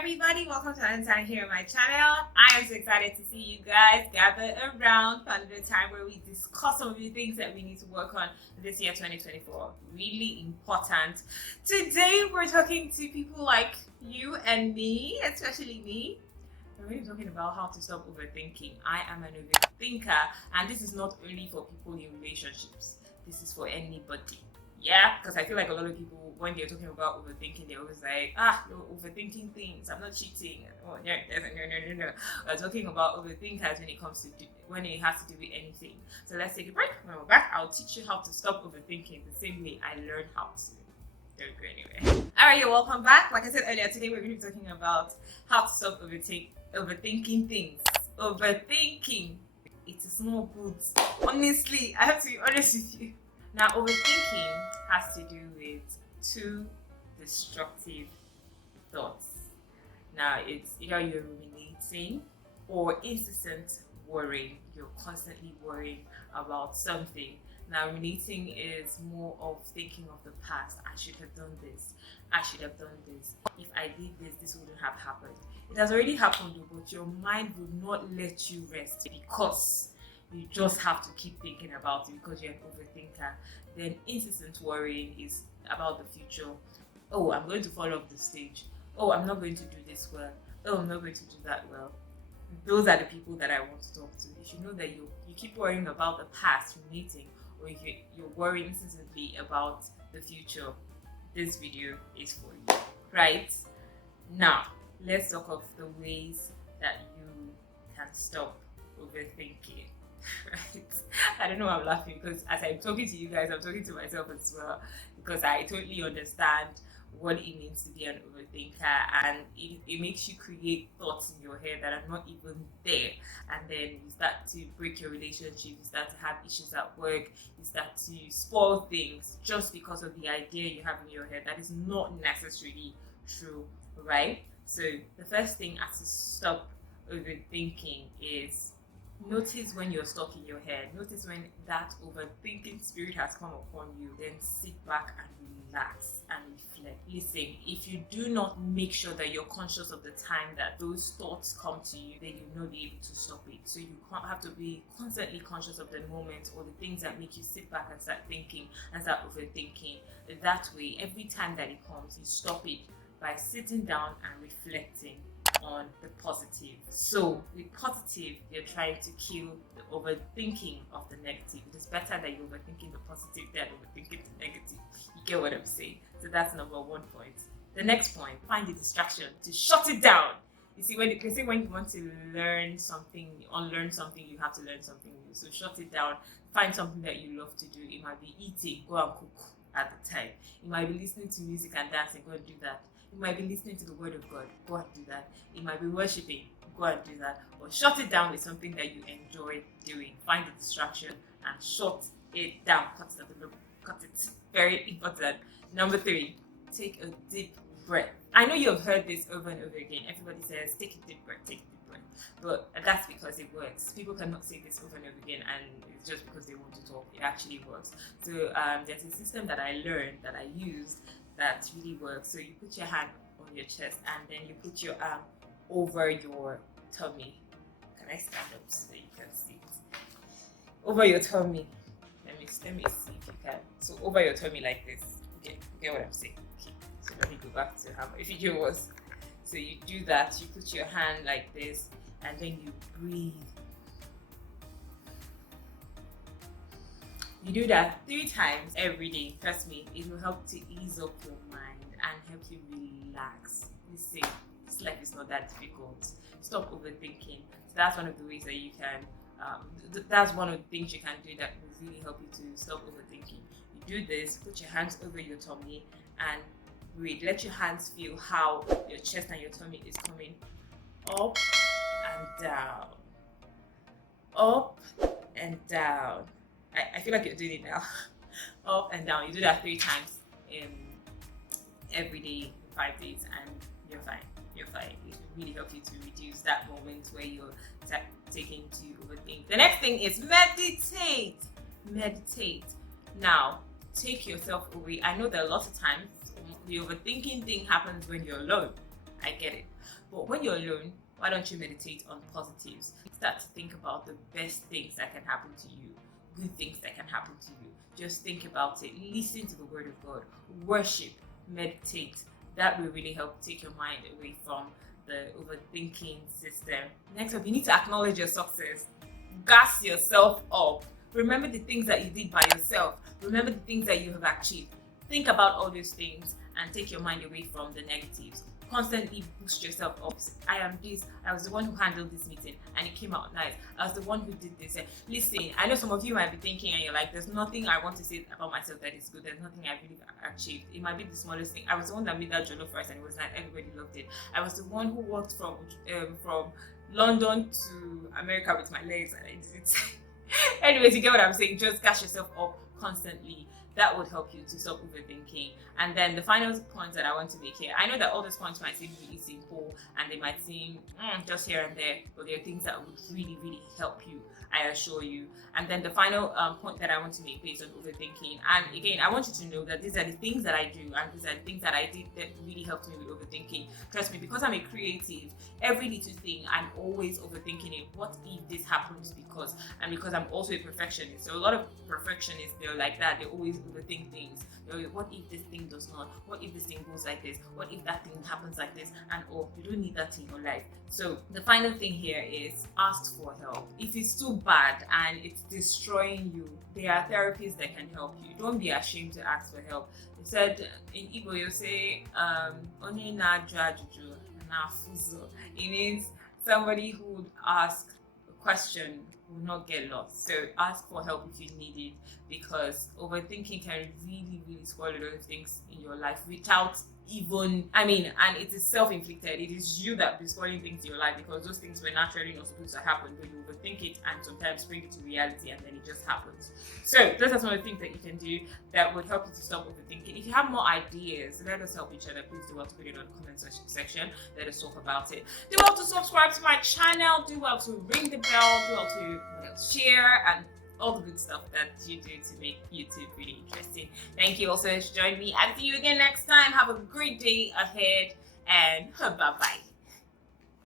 everybody, welcome to another time here on my channel. I am so excited to see you guys gather around for another time where we discuss some of the things that we need to work on this year 2024. Really important. Today we're talking to people like you and me, especially me. We're really talking about how to stop overthinking. I am an overthinker, and this is not only for people in relationships. This is for anybody. Yeah, because I feel like a lot of people, when they're talking about overthinking, they're always like, you're overthinking things. I'm not cheating. Oh, no. We're talking about overthinkers when it comes to when it has to do with anything. So let's take a break. When we're back, I'll teach you how to stop overthinking the same way I learned how to. Don't go anywhere. All right, you're welcome back. Like I said earlier, today we're going to be talking about how to stop overthinking things. Overthinking. It's a small boots. Honestly, I have to be honest with you. Now, overthinking has to do with two destructive thoughts. Now, it's either you're ruminating or incessant worrying. You're constantly worrying about something. Now, ruminating is more of thinking of the past. I should have done this. I should have done this. If I did this, this wouldn't have happened. It has already happened, but your mind would not let you rest because you just have to keep thinking about it because you're an overthinker. Then incessant worrying is about the future. Oh, I'm going to fall off the stage. Oh, I'm not going to do this well. Oh, I'm not going to do that well. Those are the people that I want to talk to. If you know that you keep worrying about the past, ruminating, or if you're worrying incessantly about the future, this video is for you. Right? Now, let's talk of the ways that you can stop overthinking. Right? I don't know why I'm laughing because as I'm talking to you guys, I'm talking to myself as well because I totally understand what it means to be an overthinker, and it makes you create thoughts in your head that are not even there, and then you start to break your relationship, you start to have issues at work, you start to spoil things just because of the idea you have in your head that is not necessarily true, right? So the first thing as to stop overthinking is notice when you're stuck in your head. Notice when that overthinking spirit has come upon you. Then sit back and relax and reflect. Listen, if you do not make sure that you're conscious of the time that those thoughts come to you, then you'll not be able to stop it. So you have to be constantly conscious of the moment or the things that make you sit back and start thinking and start overthinking. That way, every time that it comes, you stop it by sitting down and reflecting on the positive. So with positive, you're trying to kill the overthinking of the negative. It is better that you're overthinking the positive than overthinking the negative. You get what I'm saying? So that's number 1 point. The next point, find the distraction to shut it down. You see, when you want to learn something, unlearn something, you have to learn something new. So shut it down. Find something that you love to do. It might be eating, go and cook at the time. You might be listening to music and dancing, go and do that. You might be listening to the word of God, go and do that. You might be worshiping, go and do that. Or shut it down with something that you enjoy doing. Find the distraction and shut it down. Cut it. Very important. Number 3, take a deep breath. I know you have heard this over and over again. Everybody says, take a deep breath, take a deep breath. But that's because it works. People cannot say this over and over again, and it's just because they want to talk. It actually works. So there's a system that I learned, that I used, that really works. So you put your hand on your chest and then you put your arm over your tummy. Can I stand up so that you can see it? Over your tummy. Let me see if you can. So over your tummy like this. Okay, you get what I'm saying? Okay. So let me go back to how my video was. So you do that, you put your hand like this and then you breathe. You do that 3 times every day. Trust me, it will help to ease up your mind and help you relax. Listen, this life is not that difficult. Stop overthinking. So that's one of the ways that you can, that's one of the things you can do that will really help you to stop overthinking. You do this, put your hands over your tummy and breathe. Let your hands feel how your chest and your tummy is coming up and down. Up and down. I feel like you're doing it now. Up and down. You do that 3 times every day, 5 days, and you're fine. You're fine. It will really help you to reduce that moment where you're taking to overthink. The next thing is meditate. Meditate. Now, take yourself away. I know that a lot of times the overthinking thing happens when you're alone. I get it. But when you're alone, why don't you meditate on positives? Start to think about the best things that can happen to you, good things that can happen to you. Just think about it. Listen to the word of God. Worship, meditate. That will really help take your mind away from the overthinking system. Next up, you need to acknowledge your success. Gas yourself up. Remember the things that you did by yourself. Remember the things that you have achieved. Think about all those things and take your mind away from the negatives. Constantly boost yourself up. I am this. I was the one who handled this meeting and it came out nice. I was the one who did this. Listen, I know some of you might be thinking and you're like, there's nothing I want to say about myself that is good. There's nothing I really achieved. It might be the smallest thing. I was the one that made that jollof rice and it was nice. Everybody loved it. I was the one who walked from London to America with my legs and I did it. Anyways, you get what I'm saying. Just gas yourself up constantly. That would help you to stop overthinking. And then the final point that I want to make here, I know that all those points might seem really simple and they might seem just here and there, but there are things that would really, really help you, I assure you. And then the final point that I want to make based on overthinking, and again, I want you to know that these are the things that I do and these are the things that I did that really helped me with overthinking. Trust me, because I'm a creative, every little thing, I'm always overthinking it. What if this happens? Because I'm also a perfectionist. So a lot of perfectionists, they're like that. They always overthink things. What if this thing does not? What if this thing goes like this? What if that thing happens like this? And you don't need that in your life. So the final thing here is ask for help. If it's too bad and it's destroying you, there are therapists that can help you. Don't be ashamed to ask for help. They said in Igbo, you say, "Onye na-ajụ ajụjụ na-afụzụ." It means somebody who would ask a question will not get lost. So ask for help if you need it, because overthinking can really, really spoil a lot of things in your life without even, and it is self-inflicted. It is you that is spoiling things in your life because those things were naturally not supposed to happen, but you overthink it and sometimes bring it to reality and then it just happens. So those are some of the things that you can do that would help you to stop overthinking. If you have more ideas, let us help each other. Please do well to put it on the comment section. Let us talk about it. Do well to subscribe to my channel. Do well to ring the bell. Do well to share and all the good stuff that you do to make YouTube really interesting. Thank you also for joining me. I'll see you again next time. Have a great day ahead and bye-bye.